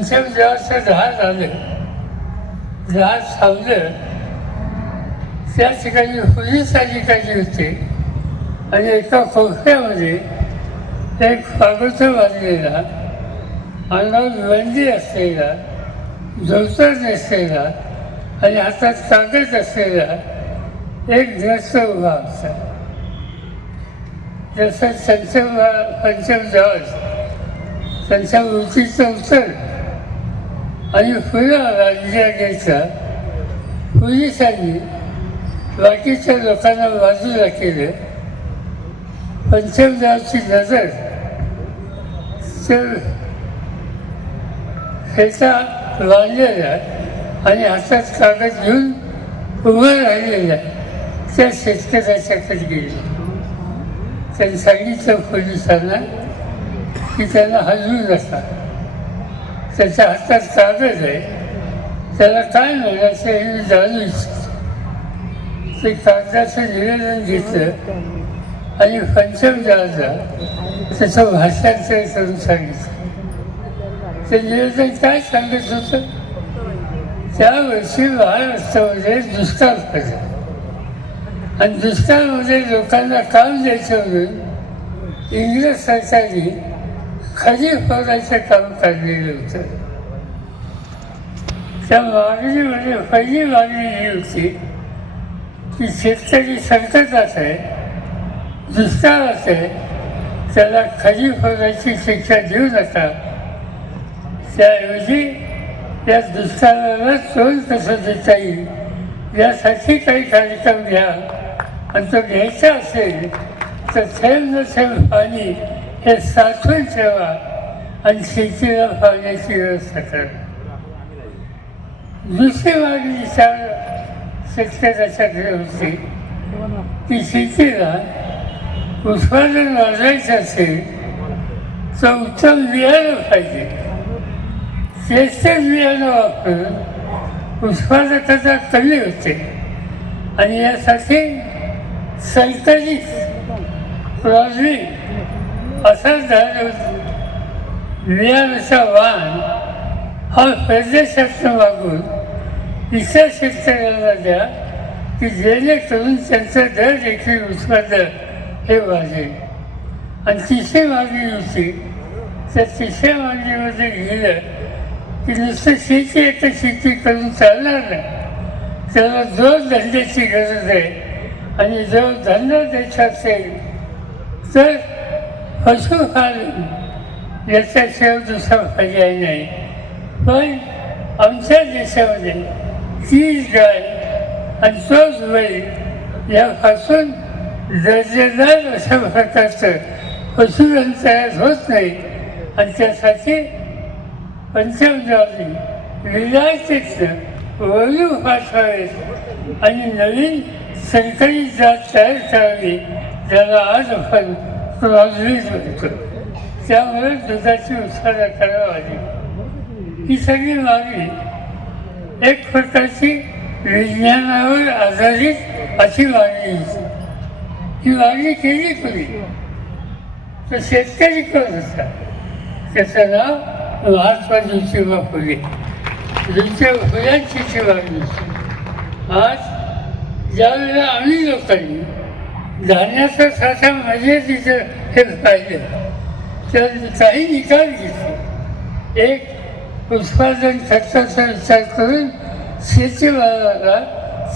पंचमदेवाचं जहाज आलं, जहाज थांबलं. त्या ठिकाणी पोलीस अधिकारी होते आणि एका खोक्यामध्ये एक कागद बांधलेला, अंगावर बंदी असलेला, धोतर नसलेला आणि हातात कागद असलेला एक ग्रस्त उभा होता. जसं पंचमदेवास त्यांच्या मूर्तीचं उत्तर आणि पुढं आला इंडिया गेटचा. पोलिसांनी बाकीच्या लोकांना बाजूला केलं. पंचमदेवाची नजर तर ह्याचा बांधलेला आणि हातात कागद घेऊन उभं राहिलेला त्या शेतकऱ्याच्याकडे गेली. त्यांनी सांगितलं पोलिसांना की त्याला हलवू नका, त्याच्या हातात कागद आहे, त्याला काय म्हणायचं हे मी जाणू इच्छितो. ते कागदाचं निवेदन घेतलं आणि पंचमदेवाला त्याचं भाषांतर करून सांगितलं. ते निवेदन काय सांगत होतं? त्या वर्षी महाराष्ट्रामध्ये दुष्काळ पडला आणि दुष्काळामध्ये लोकांना काम द्यायचं म्हणून इंग्रज सरकारने खरीप होण्याचं काम काढलेलं होतं. त्या मागणीमध्ये पहिली मागणी ही होती की शेतकरी संकटात आहे, दुष्काळात आहे, त्याला खरीप होण्याची शिक्षा देऊ नका. त्याऐवजी या दुष्काळाला तोंड कसं देता येईल यासाठी काही कार्यक्रम घ्या आणि तो घ्यायचा असेल तर थेंब न थेंब पाणी हे साठवून ठेवा आणि शेतीला पाण्याची व्यवस्था करा. दुसरी मागणी शेतकऱ्याच्याकडे होती की शेतीला उत्पादन वाढवायचं असेल तर उत्तम बियाणं पाहिजे. श्रेष्ठ बियाणं वापरून उत्पादकता कमी होते आणि यासाठी सरकारी प्रॉब्लेम असा बियाणाचा वाण हा परदेशातून मागून इतर शेतकऱ्यांना द्या की जेणेकरून त्यांचं दर देखील उत्पादन हे वाढेल. आणि तिसरी मागणी होती, त्या तिसऱ्या मागणीमध्ये लिहिलं की नुसतं शेती एकतर शेती करून चालणार नाही, त्याला जोडधंद्याची गरज आहे आणि जो धंदा द्यायचा असेल तर पशुपालन याच्याशिवाय दुसरा पर्याय नाही. पण आमच्या देशामध्ये 30 गाय आणि 100 बैल यापासून दर्जेदार अशा प्रकारचं पशुधन तयार होत नाही आणि त्यासाठी पंचमदेवाने विलायतेतनं वळू पाठवावेत आणि नवीन सरकारी जात तयार करावी, ज्याला आज आपण प्रॉब्लेम म्हणतो. त्यामुळे दुधाची उत्पादन करावं लागेल. ही सगळी मागणी एक प्रकारची विज्ञानावर आधारित अशी मागणी होती. ही मागणी केली कोणी? तर शेतकरी कोण होता? त्याचं नाव महात्मा ज्योतिबा फुले. ज्योतिबा फुल्यांची ती मागणी होती. आज ज्यावेळेला आम्ही लोकांनी धान्याचा साठा मर्यादित हे पाहिलं तर काही निकाल घेतले. एक, उत्पादन खर्चाचा विचार करून शेतीमालाला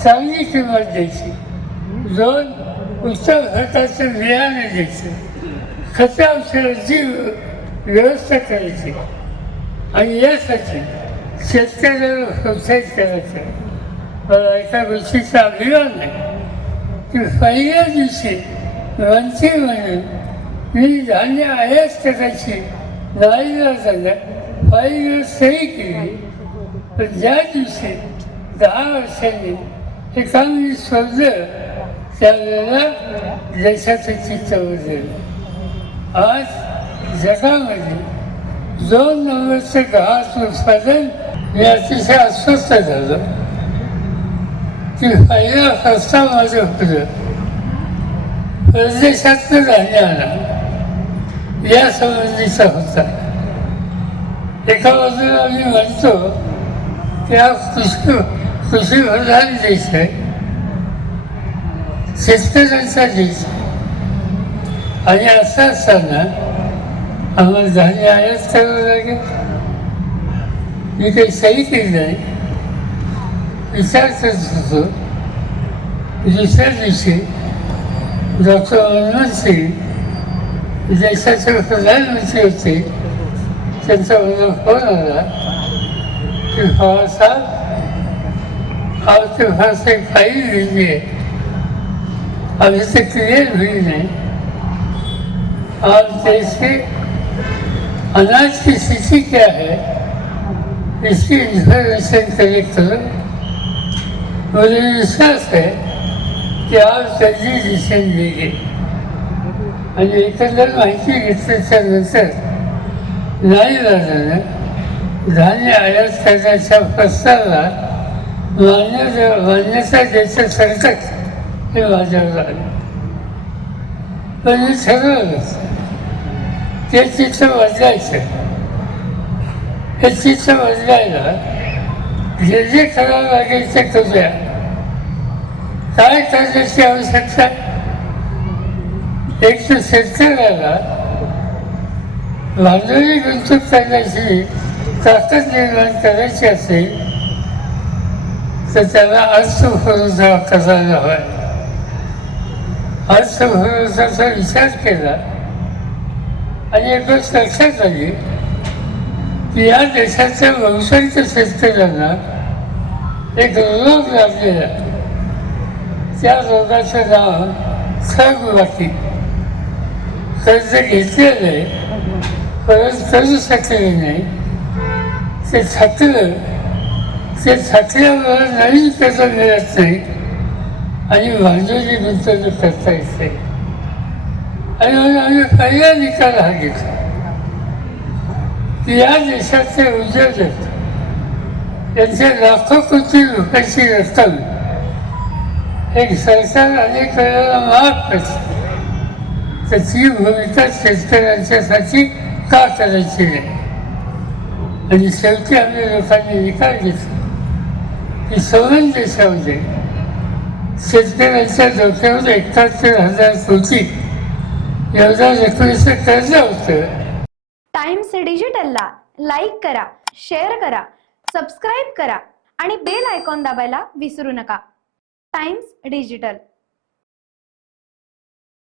चांगली किंमत द्यायची. 2, उत्तम खताचं बियाणे द्यायचं, खतांची व्यवस्था करायची आणि यासाठी शेतकऱ्याला प्रोत्साहित करायचं. मला एका गोष्टीचा अभिमान आहे की पहिल्या दिवशी मंत्री म्हणून मी धान्य आयात करायची नाईलाजानं फाईल सही केली. पण ज्या दिवशी 10 वर्षांनी हे काम मी सोडलं त्यावेळेला देशाचं चित्र बदललं. आज जगामध्ये 2 नंबरचं गव्हाचं उत्पादन मी अतिशय अस्वस्थ झालो की पहिला प्रस्ताव माझं होतं परदेशातलं धान्य आणा या संबंधीचा होता. एका बाजूला आम्ही म्हणतो की हा कृषीप्रधान देश आहे, शेतकऱ्यांचा देश आहे. आणि असं असताना आम्हाला धान्य आयात करावं लागेल. मी काही सही केली नाही, विचार करत होतो. दुसऱ्या दिवशी डॉक्टर मनमोहन सिंग देशाचे प्रधानमंत्री होते, त्यांचा मला फोन आला कि पवार साहब आपके पास एक फाइल भेजी है, अभी तक क्लियर हुई नहीं, आप देश के अनाज की स्थिति क्या है इसकी इंफॉर्मेशन कलेक्ट करो. मुझे विश्वास है की आप जल्दी डिसिजन लेंगे. आणि एकंदर माहिती घेतल्याच्या नंतर नाही झाल्यानं धान्य आयात करण्याच्या प्रस्तावाला मान्यता द्यायचं संकट हे माझ्यावर आलं. पण मी ठरवलं ते चित्र बदलायचं. हे चित्र बदलायला जे करावं लागेल ते करूया. काय करण्याची आवश्यकता? एक तर शेतकऱ्याला भांडवली गुंतवणूक करण्याची ताकद निर्माण करायची असेल तर त्याला अर्थपुरवठा करायला हवा. अर्थपुरवठ्याचा विचार केला आणि एक गोष्ट लक्षात आली की या देशाच्या बहुसंख्य शेतकऱ्यांना एक रोग लागलेला, त्या रोगाचं नाव थकबाकी. कर्ज घेतलेलं आहे परत करू शकले नाही, ते थकलं, ते थकल्यामुळे नवीन कर्ज मिळत नाही आणि भांडवली गुंतवणूक करता येते. आणि म्हणून आम्ही पहिला निकाल हा घेतला की या देशाचे उद्योजक यांच्या लाखो कोटी रुपयाची रक्कम एक सरकार अनेक वेळेला माफ करते, तर ती भूमिका शेतकऱ्यांच्यासाठी का करायची नाही. आणि शेवटी आम्ही लोकांनी निकाल घेतला की सवन देशामध्ये शेतकऱ्यांच्या डोक्यावर 71,000 कोटी एवढा रकमेचं कर्ज होतं. टाइम्स डिजिटलला लाईक करा, शेअर करा, सबस्क्राईब करा आणि बेल आयकॉन दाबायला विसरू नका. Times digital.